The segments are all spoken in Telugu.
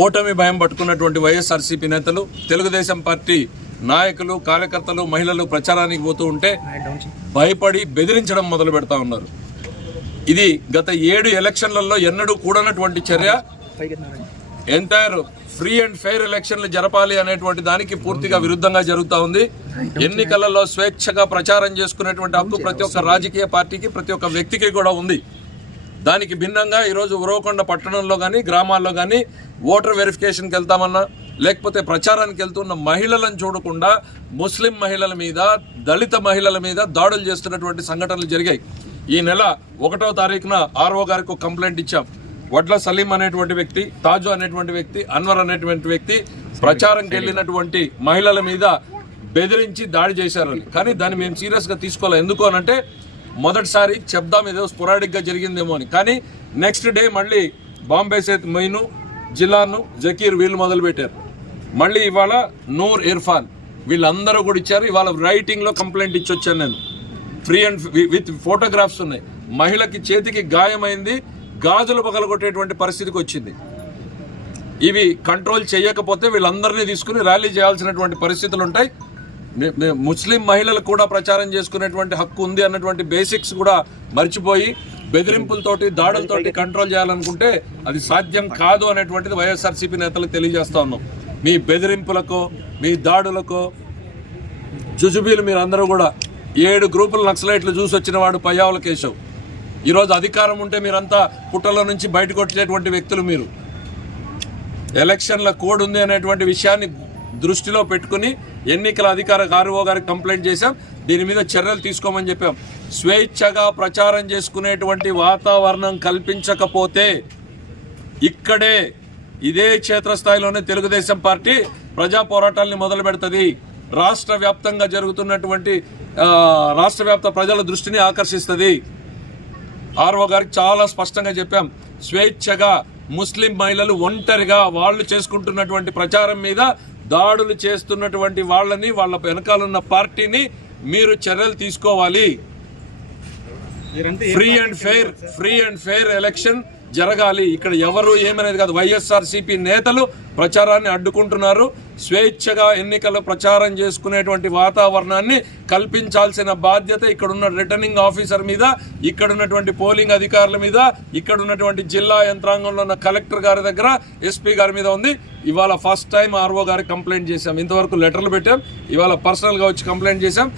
ఓటమి భయం పట్టుకున్నటువంటి వైఎస్ఆర్సీపీ నేతలు తెలుగుదేశం పార్టీ నాయకులు కార్యకర్తలు మహిళలు ప్రచారానికి పోతూ ఉంటే భయపడి బెదిరించడం మొదలు పెడతా ఉన్నారు ఇది గత ఏడు ఎలక్షన్లలో ఎన్నడూ కూడనటువంటి చర్య ఎంటైర్ ఫ్రీ అండ్ ఫెయిర్ ఎలక్షన్లు జరపాలి అనేటువంటి దానికి పూర్తిగా విరుద్ధంగా జరుగుతూ ఉంది ఎన్నికలలో స్వేచ్ఛగా ప్రచారం చేసుకునేటువంటి హక్కు ప్రతి ఒక్క రాజకీయ పార్టీకి ప్రతి ఒక్క వ్యక్తికి కూడా ఉంది దానికి భిన్నంగా ఈరోజు ఉరవకొండ పట్టణంలో కానీ గ్రామాల్లో కానీ ఓటర్ వెరిఫికేషన్కి వెళ్తామన్నా లేకపోతే ప్రచారానికి వెళ్తున్న మహిళలను చూడకుండా ముస్లిం మహిళల మీద దళిత మహిళల మీద దాడులు చేస్తున్నటువంటి సంఘటనలు జరిగాయి ఈ నెల ఒకటో తారీఖున ఆర్ఓ గారికి కంప్లైంట్ ఇచ్చాం వడ్ల సలీం అనేటువంటి వ్యక్తి తాజు అనేటువంటి వ్యక్తి అన్వర్ అనేటువంటి వ్యక్తి ప్రచారంకి వెళ్ళినటువంటి మహిళల మీద బెదిరించి దాడి చేశారని కానీ దాన్ని మేము సీరియస్గా తీసుకోవాలి ఎందుకు అనంటే మొదటిసారి చెప్దాం ఏదో స్పొరాడిక్గా జరిగిందేమో అని కానీ నెక్స్ట్ డే మళ్ళీ బాంబే సేత్ మెయిను జిల్లాను జకీర్ వీళ్ళు మొదలుపెట్టారు మళ్ళీ ఇవాళ నూర్ ఇర్ఫాన్ వీళ్ళందరూ కూడా ఇచ్చారు ఇవాళ రైటింగ్లో కంప్లైంట్ వచ్చాను నేను ఫ్రీ అండ్ విత్ ఫోటోగ్రాఫ్స్ ఉన్నాయి మహిళకి చేతికి గాయమైంది గాజులు పగలగొట్టేటువంటి పరిస్థితికి వచ్చింది ఇవి కంట్రోల్ చేయకపోతే వీళ్ళందరినీ తీసుకుని ర్యాలీ చేయాల్సినటువంటి పరిస్థితులు ఉంటాయి ముస్లిం మహిళలకు కూడా ప్రచారం చేసుకునేటువంటి హక్కు ఉంది అన్నటువంటి బేసిక్స్ కూడా మర్చిపోయి బెదిరింపులతోటి దాడులతోటి కంట్రోల్ చేయాలనుకుంటే అది సాధ్యం కాదు అనేటువంటిది వైఎస్ఆర్సీపీ నేతలకు తెలియజేస్తా ఉన్నాం మీ బెదిరింపులకు మీ దాడులకు జుజుబీలు మీరందరూ కూడా ఏడు గ్రూపులు నక్సలైట్లు చూసి వచ్చిన వాడు పయ్యావుల కేశవ్ ఈరోజు అధికారం ఉంటే మీరంతా పుట్టల నుంచి బయటకు వచ్చేటువంటి వ్యక్తులు మీరు ఎలక్షన్ల కోడ్ ఉంది అనేటువంటి విషయాన్ని దృష్టిలో పెట్టుకుని ఎన్నికల అధికార ఆర్ఓ గారికి కంప్లైంట్ చేశాం దీని మీద చర్యలు తీసుకోమని చెప్పాం స్వేచ్ఛగా ప్రచారం చేసుకునేటువంటి వాతావరణం కల్పించకపోతే ఇక్కడే ఇదే క్షేత్రస్థాయిలోనే తెలుగుదేశం పార్టీ ప్రజా పోరాటాల్ని మొదలు పెడుతుంది రాష్ట్ర వ్యాప్తంగా జరుగుతున్నటువంటి రాష్ట్ర వ్యాప్త ప్రజల దృష్టిని ఆకర్షిస్తుంది ఆర్ఓ గారికి చాలా స్పష్టంగా చెప్పాం స్వేచ్ఛగా ముస్లిం మహిళలు ఒంటరిగా వాళ్ళు చేసుకుంటున్నటువంటి ప్రచారం మీద దాడులు చేస్తున్నటువంటి వాళ్ళని వాళ్ళ వెనకాలన్న పార్టీని మీరు చర్యలు తీసుకోవాలి free and fair free and fair election జరగాలి ఇక్కడ ఎవరు ఏమనేది కాదు వైఎస్ఆర్సీపీ నేతలు ప్రచారాన్ని అడ్డుకుంటున్నారు స్వేచ్ఛగా ఎన్నికలు ప్రచారం చేసుకునేటువంటి వాతావరణాన్ని కల్పించాల్సిన బాధ్యత ఇక్కడున్న రిటర్నింగ్ ఆఫీసర్ మీద ఇక్కడున్నటువంటి పోలింగ్ అధికారుల మీద ఇక్కడున్నటువంటి జిల్లా యంత్రాంగంలో ఉన్న కలెక్టర్ గారి దగ్గర ఎస్పీ గారి మీద ఉంది ఇవాళ ఫస్ట్ టైం ఆర్ఓ గారికి కంప్లైంట్ చేశాం ఇంతవరకు లెటర్లు పెట్టాం ఇవాళ పర్సనల్గా వచ్చి కంప్లైంట్ చేశాం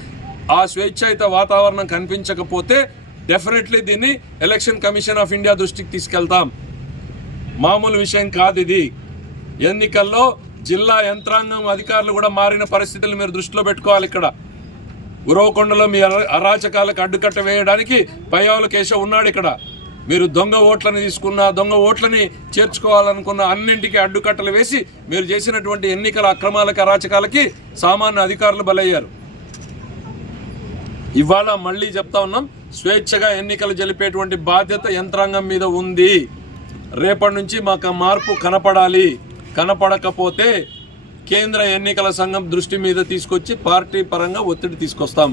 ఆ స్వేచ్ఛాయుత వాతావరణం కనిపించకపోతే డెఫినెట్లీ దీన్ని ఎలక్షన్ కమిషన్ ఆఫ్ ఇండియా దృష్టికి తీసుకెళ్తాం మామూలు విషయం కాదు ఇది ఎన్నికల్లో జిల్లా యంత్రాంగం అధికారులు కూడా మారిన పరిస్థితులు మీరు దృష్టిలో పెట్టుకోవాలి ఇక్కడ ఉరవకొండలో మీ అరాచకాలకు అడ్డుకట్ట వేయడానికి పయోల కేశవ్ ఉన్నాడు ఇక్కడ మీరు దొంగ ఓట్లని తీసుకున్న దొంగ ఓట్లని చేర్చుకోవాలనుకున్న అన్నింటికి అడ్డుకట్టలు వేసి మీరు చేసినటువంటి ఎన్నికల అక్రమాలకి అరాచకాలకి సామాన్య అధికారులు బలయ్యారు ఇవాళ మళ్ళీ చెప్తా ఉన్నాం స్వేచ్ఛగా ఎన్నికలు జరిపేటువంటి బాధ్యత యంత్రాంగం మీద ఉంది రేపటి నుంచి మాకు మార్పు కనపడాలి కనపడకపోతే కేంద్ర ఎన్నికల సంఘం దృష్టి మీద తీసుకొచ్చి పార్టీ పరంగా ఒత్తిడి తీసుకొస్తాం